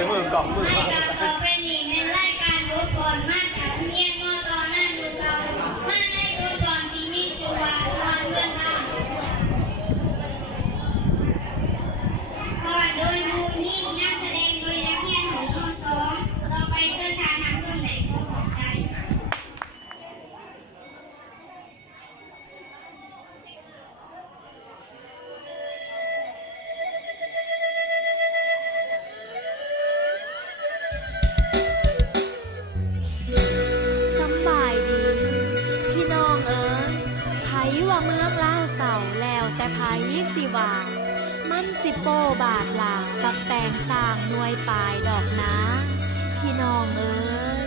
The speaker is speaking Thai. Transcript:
ยมือกล่องมือ รายการต่อไปนี้เป็นรายการบทบอลมาจากโรงเรียนมตนั่นดูเก่ามาในบทบอลที่มีชื่อว่าสวรรค์เมืองงามก่อนโดยมูยิ่งนักแสดงโดยนักเรียนของม.2ต่อไปเชิญทางทางส้มไหนก็ขอบใจสำบายดีพี่น้องเอ๋ยไผว่าเมืองลาวเศร้าแล้วแต่ไผสิว่ามันสิโปบาทหลาตักแต่งสร้างหน่วยปลายดอกนะพี่น้องเอ๋ย